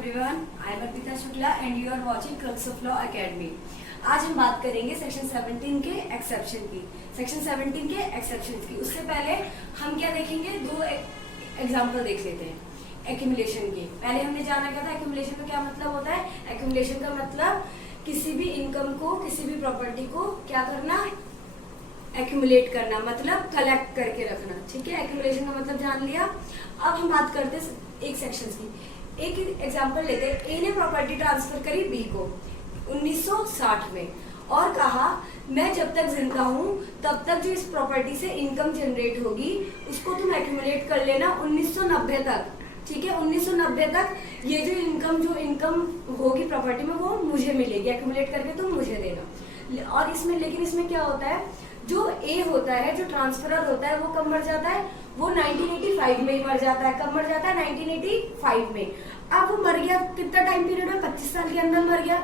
everyone, I am Arpita Shukla and you are watching Crux of Law Academy. आज हम बात करेंगे section 17 के एक्सेप्शन की। सेक्शन 17 के एक्सेप्शन की उससे पहले हम क्या देखेंगे, दो एग्जांपल देख लेते हैं एक्यूमुलेशन के। पहले हमने जाना क्या था, एक्यूमुलेशन का क्या मतलब होता है। एक्यूमुलेशन का मतलब किसी भी इनकम को, किसी भी प्रॉपर्टी को क्या करना, एक्यूमुलेट करना, मतलब कलेक्ट करके रखना। ठीक है, एक्यूमुलेशन का मतलब जान लिया। अब हम बात करते हैं एक सेक्शन की। एक एग्जांपल लेते हैं। ए ने प्रॉपर्टी ट्रांसफर करी बी को 1960 में और कहा मैं जब तक जिंदा हूँ तब तक जो इस प्रॉपर्टी से इनकम जनरेट होगी उसको तुम एक्यूमुलेट कर लेना 1990 तक। ठीक है, 1990 तक ये जो इनकम होगी प्रॉपर्टी में वो मुझे मिलेगी, एक्यूमुलेट करके तुम मुझे देना। और लेकिन इसमें क्या होता है, जो ए होता है, जो ट्रांसफरर होता है, वो कब मर जाता है, वो 1985 में ही मर जाता है। कब मर जाता है, 1985 में। अब वो मर गया, कितना टाइम पीरियड में, 25 साल के अंदर मर गया।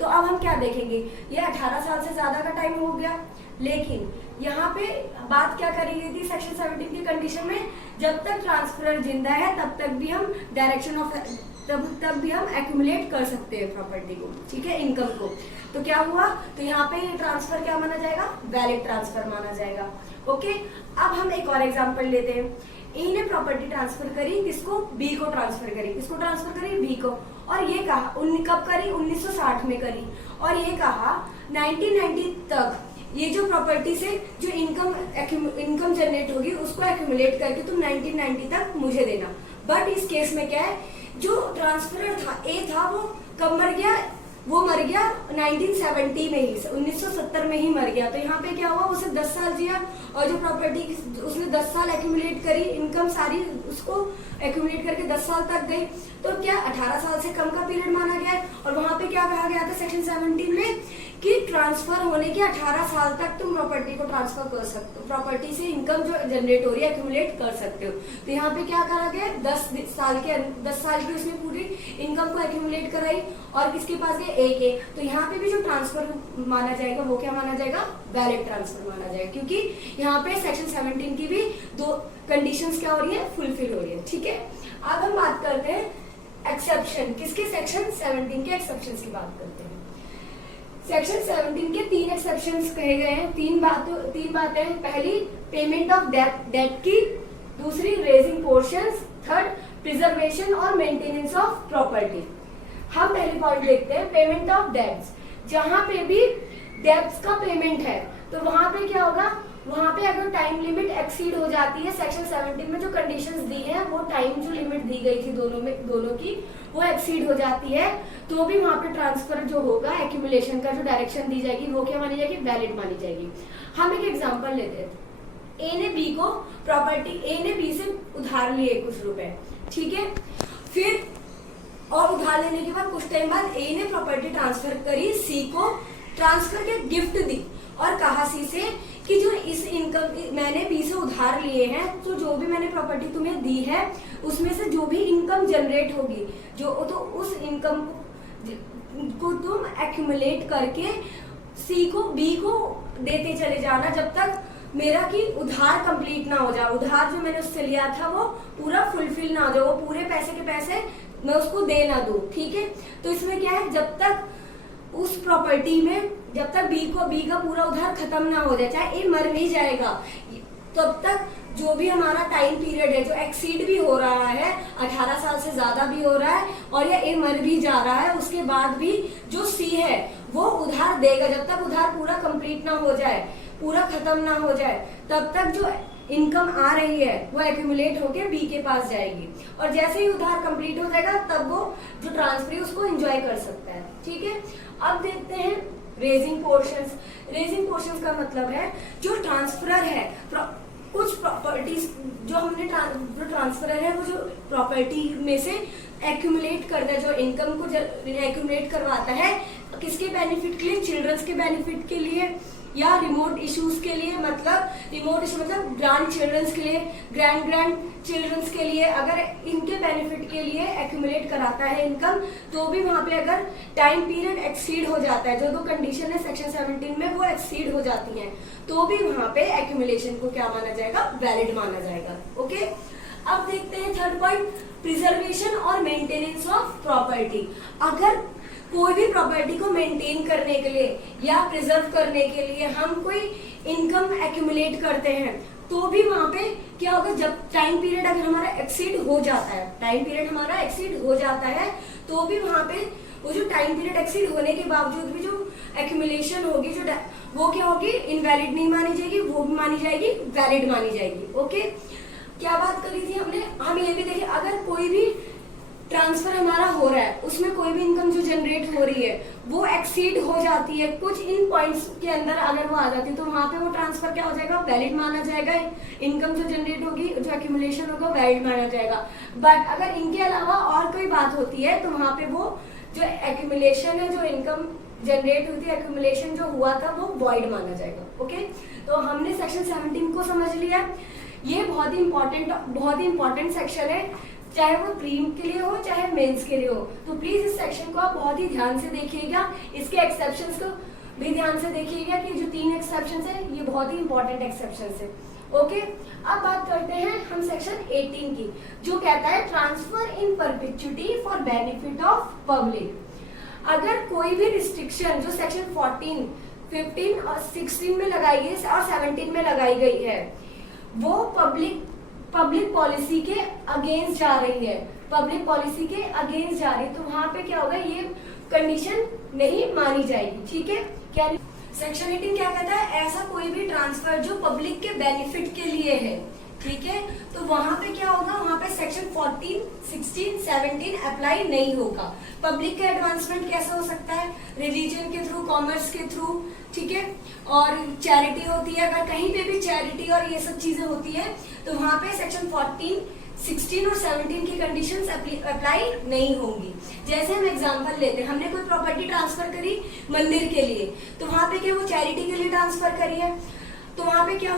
तो अब हम क्या देखेंगे, ये 18 साल से ज्यादा का टाइम हो गया। लेकिन यहाँ पे बात क्या करी गई थी सेक्शन 17 की कंडीशन में, जब तक ट्रांसफरर जिंदा है तब तक भी हम डायरेक्शन ऑफ तब भी हम एक्यूमुलेट कर सकते हैं प्रॉपर्टी को। ठीक है, इनकम को। तो क्या हुआ, तो यहाँ पे ट्रांसफर क्या माना जाएगा, वैलिड ट्रांसफर माना जाएगा। ओके, अब हम एक और एग्जांपल लेते हैं। ए ने प्रॉपर्टी ट्रांसफर करी किसको, बी को ट्रांसफर करी। किसको ट्रांसफर करी, बी को। और ये कहा कब करी, 1960 में करी। और ये कहा 1990 तक ये जो प्रॉपर्टी से जो इनकम जनरेट होगी उसको एक्यूमुलेट करके तुम 1990 तक मुझे देना। बट इस केस में क्या है, जो ट्रांसफरर था ए था, वो कब मर गया, वो मर गया 1970 में ही, 1970 में ही मर गया। तो यहाँ पे क्या हुआ, उसे 10 साल जिया और जो प्रॉपर्टी उसने 10 साल एक्यूमुलेट करी, इनकम सारी उसको एक्यूमुलेट करके 10 साल तक गई। तो क्या 18 साल से कम का पीरियड माना गया है। और वहां पे क्या कहा गया था सेक्शन 17 में कि ट्रांसफर होने के 18 साल तक तुम प्रॉपर्टी को ट्रांसफर कर सकते हो, प्रॉपर्टी से इनकम जो जनरेट हो रही है एक्यूमुलेट कर सकते हो। तो यहाँ पे क्या करा गया, 10 साल की उसने पूरी इनकम को एक्यूमुलेट कराई और किसके पास गए, ए के। तो यहाँ पे भी जो ट्रांसफर माना जाएगा वो क्या माना जाएगा, वैलिड ट्रांसफर माना जाएगा, क्योंकि यहाँ पे सेक्शन 17 की भी दो कंडीशंस क्या हो रही है, फुलफिल हो रही है। ठीक है, अब हम बात करते हैं एक्सेप्शन, किसके, सेक्शन 17 के एक्सेप्शन की बात करते हैं। सेक्शन 17 के 3 एक्सेप्शंस कहे गए हैं। तीन बातें, पहली पेमेंट ऑफ डेट की, दूसरी रेजिंग पोर्शंस, थर्ड प्रिजर्वेशन और मेंटेनेंस ऑफ प्रॉपर्टी। हम पहले पॉइंट देखते हैं, पेमेंट ऑफ डेट्स। जहां पे भी डेट्स का पेमेंट है तो वहां पे क्या होगा, वहां पे अगर टाइम लिमिट एक्सीड हो जाती है, सेक्शन 17 में जो कंडीशंस दी हैं वो टाइम जो लिमिट दी गई थी दोनों की वो एक्सीड हो जाती है, तो भी वहां पे ट्रांसफर जो होगा, एक्यूमुलेशन का जो डायरेक्शन दी जाएगी वो क्या मानी जाएगी, वैलिड मानी जाएगी। हम एक एग्जांपल लेते हैं। ए ने बी को प्रॉपर्टी, ए ने बी से उधार लिए कुछ रुपए, ठीक है, फिर और उधार लेने के बाद कुछ टाइम बाद ए ने प्रॉपर्टी ट्रांसफर करी सी को, ट्रांसफर के गिफ्ट दी और कहा सी से कि जो इस इनकम मैंने बी से उधार लिए हैं, तो जो भी मैंने प्रॉपर्टी तुम्हें दी है उसमें से जो भी इनकम जनरेट होगी, जो तो उस इनकम को तुम एक्यूमुलेट करके सी को बी को देते चले जाना जब तक मेरा की उधार कंप्लीट ना हो जाए, उधार जो मैंने उससे लिया था वो पूरा फुलफिल ना हो जाए, वो पूरे पैसे के पैसे मैं उसको दे ना दूं। ठीक है, तो इसमें क्या है, जब तक उस प्रॉपर्टी में जब तक बी का पूरा उधार खत्म ना हो जाए, चाहे ए मर भी जाएगा, तब तक जो भी हमारा टाइम पीरियड है जो एक्सीड भी हो रहा है, 18 साल से ज्यादा भी हो रहा है और या ए मर भी जा रहा है, उसके बाद भी जो सी है वो उधार देगा। जब तक उधार पूरा कंप्लीट ना हो जाए, पूरा खत्म ना हो जाए, तब तक जो इनकम आ रही है वो एक्यूमुलेट होके बी के पास जाएगी और जैसे ही उधार कंप्लीट हो जाएगा तब वो जो ट्रांसफर है उसको एंजॉय कर सकता है। ठीक है, अब देखते हैं रेजिंग पोर्शंस। रेजिंग पोर्शंस का मतलब है जो ट्रांसफरर है, कुछ प्रॉपर्टीज जो हमने जो ट्रांसफरर है वो जो प्रॉपर्टी में से एक्यूमुलेट करता है, जो इनकम को एक्यूमुलेट करवाता है, किसके बेनिफिट के लिए, चिल्ड्रंस के बेनिफिट के लिए या रिमोट इश्यूज के लिए, मतलब रिमोट इशू मतलब ग्रैंड चिल्ड्रंस के लिए, ग्रैंड चिल्ड्रंस के लिए, अगर इनके बेनिफिट के लिए एक्यूमुलेट कराता है इनकम, तो भी वहां पे अगर टाइम पीरियड एक्सीड हो जाता है, जो दो कंडीशन है सेक्शन 17 में वो एक्सीड हो जाती हैं, तो भी वहां पे एक्यूमुलेशन को क्या माना जाएगा, वैलिड माना जाएगा। ओके, अब देखते हैं थर्ड पॉइंट, प्रिजर्वेशन और मेंटेनेंस ऑफ प्रॉपर्टी। प्रॉपर्टी, अगर कोई भी प्रॉपर्टी को मेंटेन करने के लिए या प्रिजर्व करने के लिए हम कोई इनकम एक्यूमुलेट करते हैं तो भी वहां पे क्या होगा, जब टाइम पीरियड अगर हमारा एक्सीड हो जाता है, टाइम पीरियड हमारा एक्सीड हो जाता है तो भी वहां पे वो जो टाइम पीरियड एक्सीड होने के बावजूद भी जो एक्यूमुलेशन होगी जो वो क्या होगी, इनवैलिड नहीं मानी जाएगी, वो भी मानी जाएगी वैलिड मानी जाएगी। ओके, क्या बात करी थी हमने, हम ये भी देखे अगर कोई भी ट्रांसफर हमारा हो रहा है उसमें कोई भी इनकम जो जनरेट हो रही है वो एक्सीड हो जाती है कुछ इन पॉइंट्स के अंदर, अगर वो आ जाती है तो वहां पे वो ट्रांसफर क्या हो जाएगा, वैलिड माना जाएगा, इनकम जो जनरेट होगी जो एक्यूमुलेशन होगा वैलिड माना जाएगा। बट अगर इनके अलावा और कोई बात होती है तो वहां पे वो जो एक्यूमुलेशन है, जो इनकम जनरेट हुई थी, एक्यूमुलेशन जो हुआ था वो वॉइड माना जाएगा। ओके, तो हमने सेक्शन 17 को समझ लिया। ये बहुत ही इंपॉर्टेंट सेक्शन है, चाहे वो प्रीम के लिए हो चाहे मेंस के लिए हो। तो प्लीज इस सेक्शन को आप बहुत ही ध्यान से देखिएगा, इसके एक्सेप्शंस को भी ध्यान से देखिएगा कि जो 3 एक्सेप्शंस है ये बहुत ही इंपॉर्टेंट एक्सेप्शंस है। ओके, अब बात करते हैं हम सेक्शन 18 की, जो कहता है transfer in perpetuity for benefit of public. अगर कोई भी रिस्ट्रिक्शन जो सेक्शन 14, 15 और 16 में लगाई गई और 17 में लगाई गई है वो पब्लिक पॉलिसी के अगेंस्ट जा रही है, पब्लिक पॉलिसी के अगेंस्ट जा रही है, तो वहां पे क्या होगा, ये कंडीशन नहीं मानी जाएगी। ठीक है, क्या सेक्शन 18 क्या कहता है, ऐसा कोई भी ट्रांसफर जो पब्लिक के बेनिफिट के लिए है, ठीक है, तो वहां पे क्या होगा, वहां पे सेक्शन 14, 16, 17 अप्लाई नहीं होगा। पब्लिक का एडवांसमेंट कैसा हो सकता है, रिलीजन के थ्रू, कॉमर्स के थ्रू, ठीक है, और चैरिटी होती है, अगर कहीं पे भी चैरिटी और ये सब चीजें होती है तो वहां पे सेक्शन 14, 16 और 17 की कंडीशंस अप्लाई नहीं होंगी। जैसे हम एग्जांपल लेते हैं, हमने कोई प्रॉपर्टी ट्रांसफर करी मंदिर के लिए, तो वहां पे क्या वो चैरिटी के लिए ट्रांसफर करी है, तो वहां पे क्या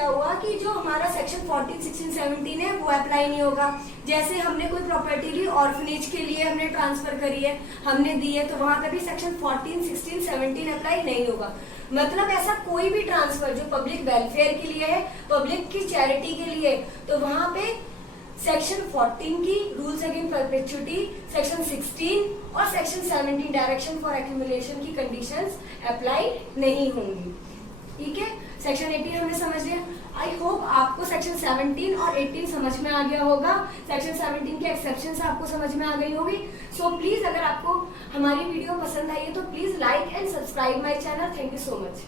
हुआ कि जो हमारा सेक्शन 14, 16, 17 है वो अप्लाई नहीं होगा। जैसे हमने कोई प्रॉपर्टी ली ऑर्फनेज के लिए हमने ट्रांसफर करी है, हमने दी है, तो वहां पे भी सेक्शन 14, 16, 17 अप्लाई नहीं होगा। मतलब ऐसा कोई भी ट्रांसफर जो पब्लिक वेलफेयर के लिए है, पब्लिक की चैरिटी के लिए, तो वहां पे सेक्शन 14 की रूल्स अगेंस्ट परपेचुइटी, सेक्शन 16 और सेक्शन 17 डायरेक्शन फॉर एक्यूमुलेशन की कंडीशंस अप्लाई नहीं होंगी। ठीक है, सेक्शन 18 हमने समझ लिया। आई होप आपको सेक्शन 17 और 18 समझ में आ गया होगा, सेक्शन 17 के एक्सेप्शंस आपको समझ में आ गई होगी। सो प्लीज अगर आपको हमारी वीडियो पसंद आई है तो please like and subscribe my channel. Thank you so much.